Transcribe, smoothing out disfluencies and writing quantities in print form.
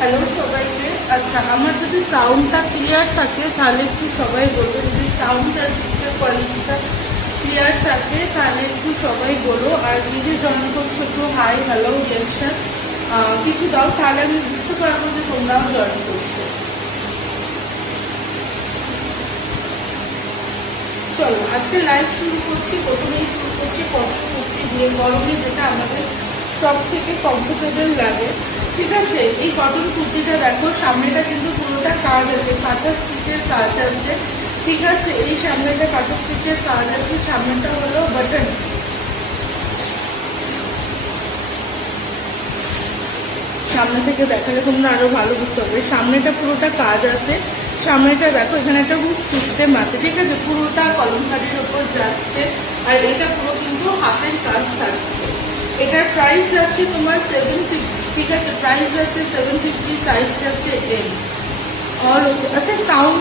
Hello সবাইকে। আচ্ছা, আমার যদি সাউন্ডটা ক্লিয়ার থাকে তাহলে একটু সবাই বলবো, যদি সাউন্ড আর পিকচার কোয়ালিটিটা ক্লিয়ার থাকে তাহলে একটু সবাই বলো। আর নিজে জয়েন করছো একটু হাই হ্যালো রিয়াকশন কিছু দাও, তাহলে আমি বুঝতে পারবো যে তোমরাও জয়েন করছো। চলো আজকে লাইভ শুরু করছি। প্রথমেই শুরু করছি কটন কুর্তি দিয়ে, গরমে যেটা আমাদের সব থেকে কমফোর্টেবল লাগে। ঠিক আছে, এই কটন কুর্তিটা দেখো, সামনেটা কিন্তু পুরোটা কাজ আছে, কাঁথা স্টিচের কাজ আছে। ঠিক আছে, এই সামনেটা কাঁথা স্টিচের কাজ আছে, সামনেটা হলো বাটন। সামনে থেকে দেখালে তোমরা আরো ভালো বুঝতে পারবে। সামনেটা পুরোটা কাজ আছে, সামনেটা দেখো এখানে একটা হুক সিস্টেম আছে। ঠিক আছে, পুরোটা কলমকারির ওপর যাচ্ছে, আর এটা পুরো কিন্তু হাতের কাজ থাকছে। এটার প্রাইস যাচ্ছে তোমার 750। ঠিক আছে, প্রাইস যাচ্ছে 750, সাইজ যাচ্ছে 10। আর আচ্ছা, সাউন্ড